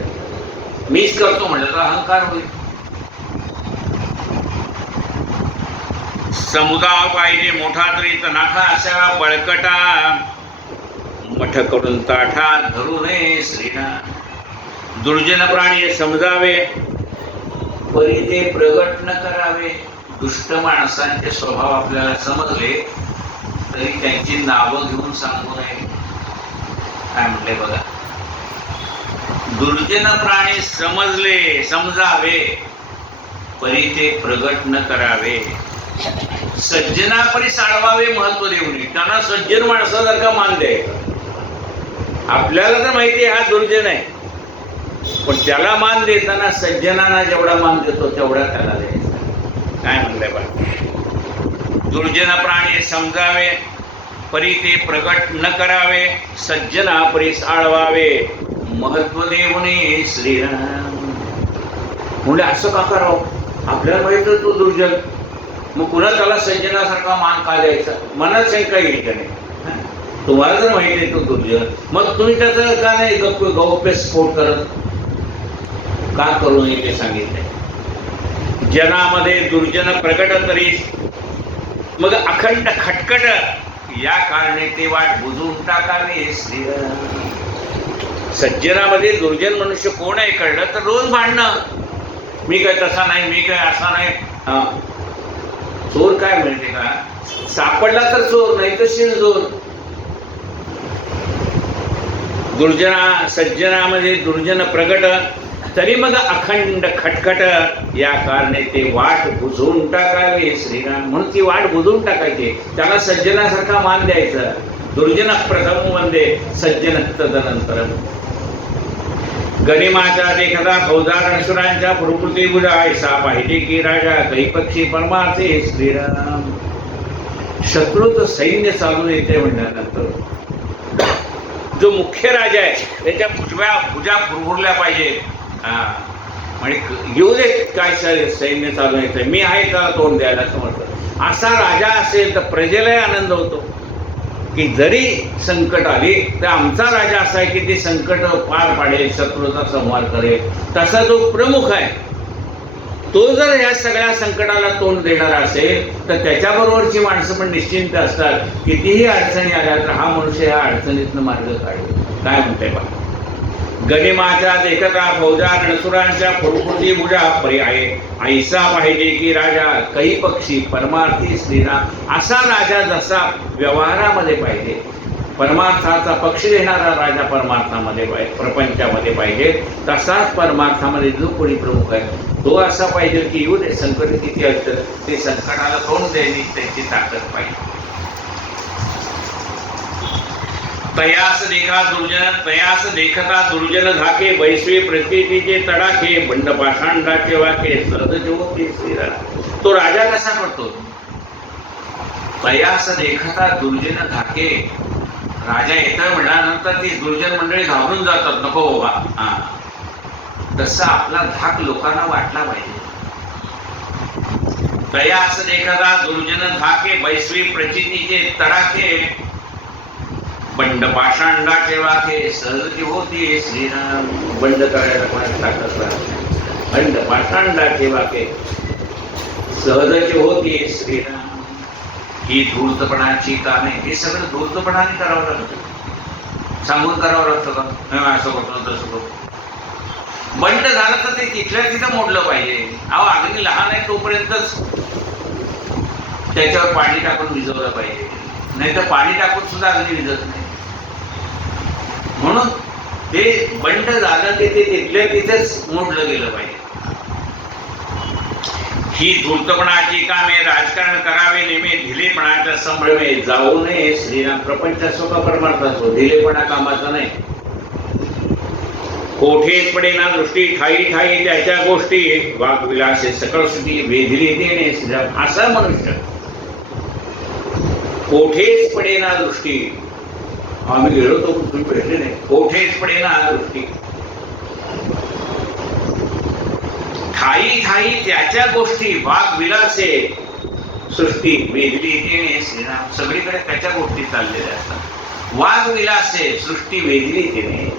मीच करतो म्हटलं तर अहंकार होईल. समुदाय पाहिजे मोठा तरी तणाखा असावा बळकटा मठ करून ताठा धरू नये श्रीराम. दुर्जन प्राणी समजावे परी ते प्रगट न करावे. दुष्ट माणसांचे स्वभाव आपल्याला समजले तरी त्यांची नावं घेऊन सांगू नये. काय म्हटले बघा, दुर्जन प्राणी समजावे परी ते प्रगट न करावे. सज्जना परी साळवावे महत्व देऊ नये. त्यांना सज्जन माणसासारखा मान द्यायचा. आपल्याला तर माहिती आहे हा दुर्जन आहे, पण त्याला मान देताना सज्जनांना जेवढा मान देतो तेवढा त्याला द्यायचा. काय म्हणलंय बघा, दुर्जन प्राणी समजावे परी ते प्रगट न करावे. सज्जना परी साळवावे महत्व देऊने श्रीराम. म्हणजे असं का करावं, आपल्याला माहित तो दुर्जन, मग पुन्हा त्याला सज्जनासारखा मान का द्यायचा, मनात शंका येईल का नाही. तुम्हाला जर माहिती आहे तो दुर्जन, मग तुम्ही त्याचं का नाही गौप्य स्फोट करत का करू नये ते सांगितले. जनामध्ये दुर्जन प्रगट तरी मग अखंड खटकट या कारणे ते वाट बुजवून टाकावे श्रीराम. सज्जनामध्ये दुर्जन मनुष्य कोण आहे कळलं तर रोज भांडणं, मी काय तसा नाही, मी काय असा नाही. हा, चोर काय म्हणते का, सापडला तर चोर, नाही तर शिरजोर. दुर्जना सज्जनामध्ये दुर्जन प्रगट तरी मग अखंड खटखट या कारणे ते वाट बुजवून टाकावे श्रीराम. म्हणून ती वाट बुजवून टाकायची, त्याला सज्जनासारखा मान द्यायचा. दुर्जन प्रथम वंदे सज्जन तदनंतरम. गनिमाच्या देखता फौजदार रणशुरांच्या प्रकृती बुजा ऐसा पाहिजे की राजा काही पक्षी परमार्थे श्रीराम. शत्रूचं सैन्य चालून येते म्हणल्यानंतर जो मुख्य राजा आहे त्याच्या भुजा फुरफुरल्या पाहिजे. म्हणजे येऊ दे काय सैन्य चालू येते, मी आहे त्याला तोंड द्यायला समर्थ. असा राजा असेल तर प्रजेलाही आनंद होतो की जरी संकट आली तर आमचा राजा असा आहे की ते संकट पार पाडेल, शत्रूचा संहार करेल. तसा जो प्रमुख आहे तो जर ह्या सगळ्या संकटाला तोंड देणारा असेल तर त्याच्याबरोबरची माणसं पण निश्चिंत असतात. कितीही अडचणी आल्या तर हा मनुष्य ह्या अडचणीतनं मार्ग काढेल. काय म्हणते बा, गनिमाच्या देखता फौजा रणसुरांच्या फुरफुरती भुजा परी आहे ऐसा पाहिजे की राजा काही पक्षी परमार्थी श्रीराम. असा राजा जसा व्यवहारामध्ये पाहिजे, परमार्थाचा पक्ष घेणारा राजा परमार्थामध्ये पाहिजे, प्रपंचामध्ये पाहिजे, तसाच परमार्थामध्ये जो कोणी प्रमुख आहे तो असा पाहिजे की येऊ दे संकट किती असतं ते संकटाला तोंड देणे त्याची ताकद पाहिजे. तयास देखा दुर्जन, तयास देखता दुर्जन धाके, वैश्वी प्रतीचे तडाखे, बंड पाषांडाचे वाके, सहज होते श्रीराम. तो राजा कसा करतो? तयास देखता दुर्जन धाके, राजा येतोय म्हटल्यानंतर ती दुर्जन मंडळी घाबरून जातात, नको बाबा. तसा आपला धाक लोकांना वाटला पाहिजे. तयास देखता दुर्जन धाके, वैश्वी प्रचितीचे तडाखे, बंड पाषांडाचे वाके, सहज होती श्रीराम. बंड करायला कोणाला ताकद नाही. बंड पाषांडाचे वाके, सहज होती श्रीराम. ही धूर्तपणाची कामे, हे सगळं धूर्तपणाने करावं लागतं. सांगून करावं लागतं का? असं करतो तसं करतो. बंड झालं तर ते तिथल्या तिथं मोडलं पाहिजे. अहो, अग्नी लहान आहे तोपर्यंतच त्याच्यावर पाणी टाकून विझवलं पाहिजे, नाही तर पाणी टाकून सुद्धा अग्नी विझत नाही. म्हणून ते बंड झालं ते तिथल्या तिथेच मोडलं गेलं पाहिजे. ही धूर्तपणाची कामे, राजकारण करावे नेमे, ढिलेपणाच्या संभ्रमे जाऊ नये श्रीराम. प्रपंच असो का परमार्थ असो, ढिलेपणा कामाचा नाही. कोठेच पडेना दृष्टी, ठाई ठाई त्याच्या गोष्टी, वाग्विलासे सकळ सुटी, वेधली देणे श्रीराम. असा मनुष्य कोठेच पडेना दृष्टी. आम्ही गेलो तो तुम्ही भेटले नाही. कोठेच पडेना दृष्टी, ठाई ठाई त्याच्या गोष्टी, वाग्विलासे सृष्टी, वेधली देणे श्रीराम. सगळीकडे त्याच्या गोष्टी चाललेल्या असतात. वाग्विलासे सृष्टी, वेधली देणे.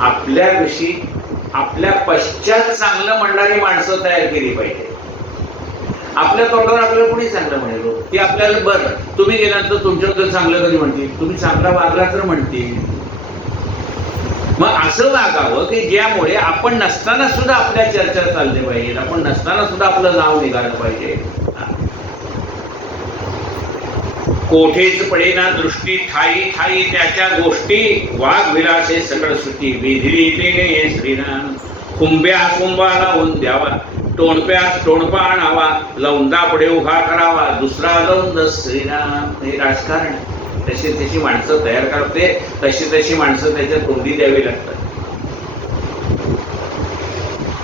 आपल्याविषयी आपल्या पश्चात चांगलं म्हणणारी माणसं तयार केली पाहिजे. आपल्या तोंडावर आपल्याला कोणी चांगलं म्हणेल? ती आपल्याला बरं, तुम्ही गेल्यानंतर तुमच्याबद्दल चांगलं कधी म्हणतील? तुम्ही चांगला वागला तर म्हणतील. मग असं वागावं की ज्यामुळे आपण नसताना सुद्धा आपल्या चर्चा चालली पाहिजे, आपण नसताना सुद्धा आपलं नाव निघालं पाहिजे. कोठेच पडेना दृष्टी, ठाई ठाई त्याच्या गोष्टी, वाग्विलासे सकळ सुटी, वेधली देणे श्रीराम. कुंभ्या कुंभा लावून द्यावा, टोणप्यास टोणपा आणावा, लवंदा पुढे उभा करावा, दुसरा लवंद श्रीराम. हे राजकारण. तशी तशी माणसं तयार करते, तशी माणसं त्याच्या तोंडी द्यावी लागतात.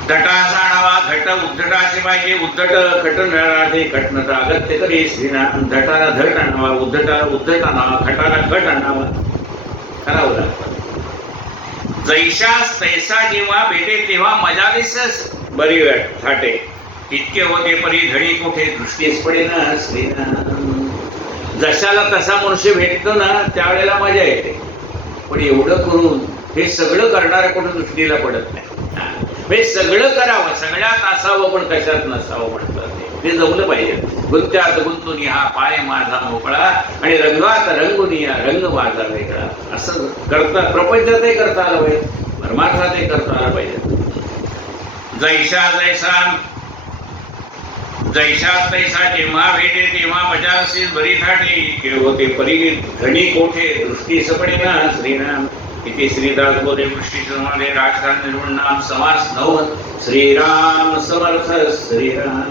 घटाचा आणावा, घट उद्धटाचे पाहिजे, उद्धट खटणारे खटणता अगत्य करे श्रीराम. घटाला धट आणावा, उद्धटाला उद्धट आणावा, घटाला घट आणावा, करावं लागतं. जैशास तैसा जेव्हा भेटे तेव्हा मजालीसच बरी वेळ थाटे, इतके होते परी धडी कुठे दृष्टीस पडे ना श्रीराम. जशाला तसा मनुष्य भेटतो ना त्यावेळेला मजा येते, पण एवढं करून हे सगळं करणाऱ्या कुठं दृष्टीला पडत नाही. हे सगळं करावं, सगळ्यात असावं पण कशात नसावं म्हणतात. ते जमलं पाहिजे. गुंत्यात गुंतून हा पाय माझा मोकळा, आणि रंगात रंगून या रंग माझा वेगळा. असं करता प्रपंचातही करता आलं पाहिजे, परमार्थातही करता आलं पाहिजे. जैसा तैसा जेव्हा भेटे तेव्हा मजासीस बरी थाटे, इतके होते परी धणी कोठे दृष्टीस पडे ना श्रीराम. इथे श्रीदास बोले वृष्टीसमाले राजकारण निर्गुण नाम समास नवत. श्रीराम समर्थ श्रीराम.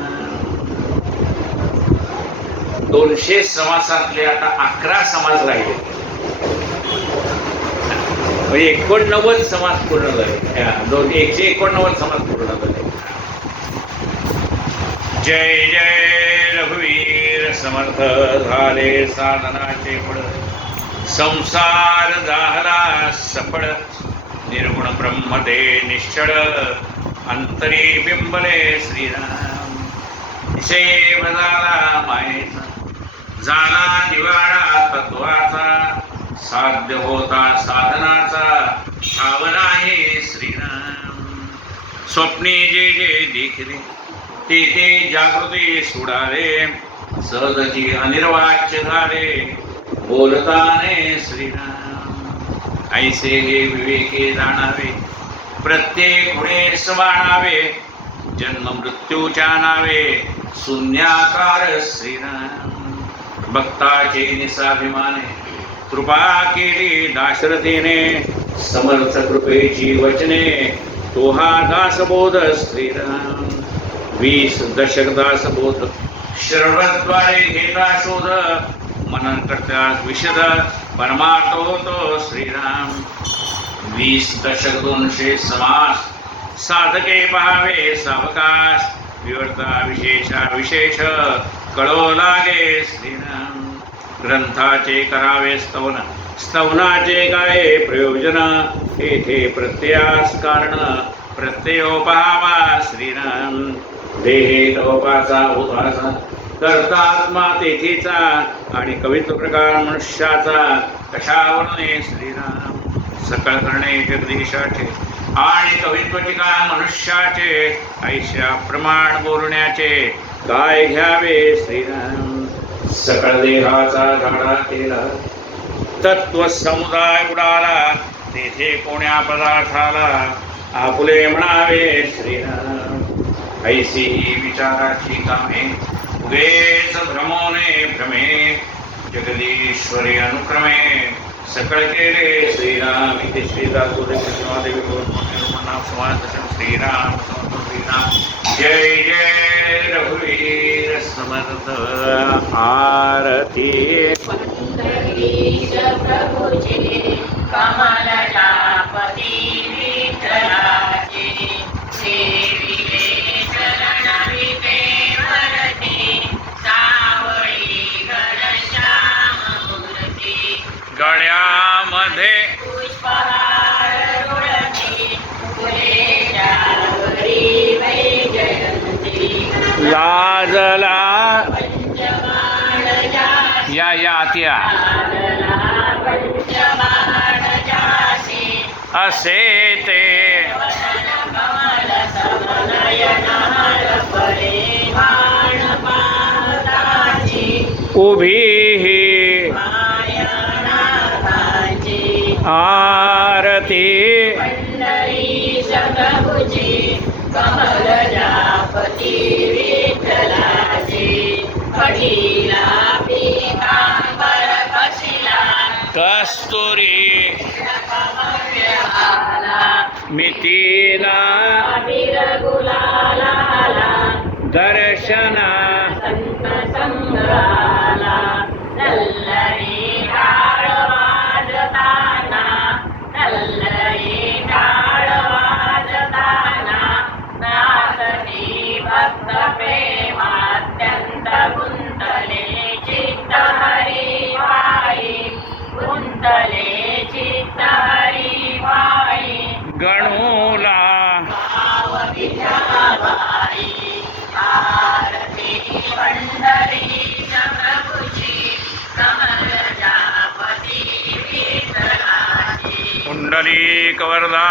200 समासातले आता 11 समास राहिले, म्हणजे 89 समास पूर्ण झाले. 189 समास पूर्ण झाले. जय जय रघुवीर समर्थ झाले साधनाचे फळ. संसार झाला सफळ, निर्गुण ब्रह्म ते निश्चळ. अंतरी बिंबले श्रीराम, निषेव झाला मायेचा, झाला निवाडा तत्वाचा. साध्य होता साधनाचा, ठाव आहे श्रीराम. स्वप्ने जे जे देखले ते ते जागृती सुडाले, सहजची अनिर्वाच्य झाले बोलताने श्रीराम. ऐसे हे विवेके जाणावे, प्रत्येक गुणे समानावे. जन्म मृत्यूच्या नावे शून्याकार श्रीराम. भक्ताचे निसाभिमाने कृपा केली दाशरथीने, समर्थ कृपेची वचने तो हा दासबोध श्रीराम. 20 दशक दासबोध श्रवणाद्वारे घेता शोध, मनन करतात विशद परमार्थ होतो श्रीराम. 20 दशक 200 समास साधके पहावे सावकाश. विवर्ता विशेष कळो लागे श्रीराम. ग्रंथाचे करावे स्तवन स्तवनाचे काय प्रयोजन. येथे प्रत्ययास कारण प्रत्ययो पहावा श्रीराम. देहे तवपाचा उद्वासा कर्तात्मा तेथीचा आणि कवित्व प्रकार मनुष्याचा कशावरुणे श्रीराम. सकळ करणे जगदीशाचे आणि कवित्व ठिकाण मनुष्याचे. ऐशा प्रमाण बोलण्याचे काय घ्यावे श्रीराम. सकळ देहाचा झाडा केला तत्व समुदाय उडाला. तेथे कोण्या पदार्थाला आपुले म्हणावे श्रीराम. ऐसी विचाराची कामे उगेच भ्रमोने भ्रमे. जगदीश्वरी अनुक्रमे सकळ केले श्रीराम. इथे श्रीदासोदे कृष्णादेवी नाम समाज श्रीराम श्रीराम. जय जय रघुवीर समर्थ. आरती प्रभुचे कमलजापती विठ्ठलाचे. सेविले शरणविते वरते सावळी घनश्याममूर्ती. गळ्यामध्ये पुष्पहार रुळते फुलेच्यावरी वैजयंती. लाजला पंचबाण जासी या आत्या पंचबाण जासी. असे ते कमल समनयनहार परे बाण पाहताची. उभी मायनाथाची आरती. पंढरीश प्रभुची कमलजापती विठ्ठलाची. कढीला पीतांबर कशिला कस्तुरी कमव्यहाला. मितीला अबीर गुलालाला दर्शना संत संग्रहाला. नल्लरी टाळ वाजताना नल्लरी टाळ वाजताना. नाचती भक्त प्रेमात्यंत गुंतले चित्त हरिवाई. गुंतले चित्त हरिवाई. गणूला भाव विठ्ठलाबाई. आरती पंढरीश प्रभुची कमलजापती विठ्ठलाची. कुंडली कवरदा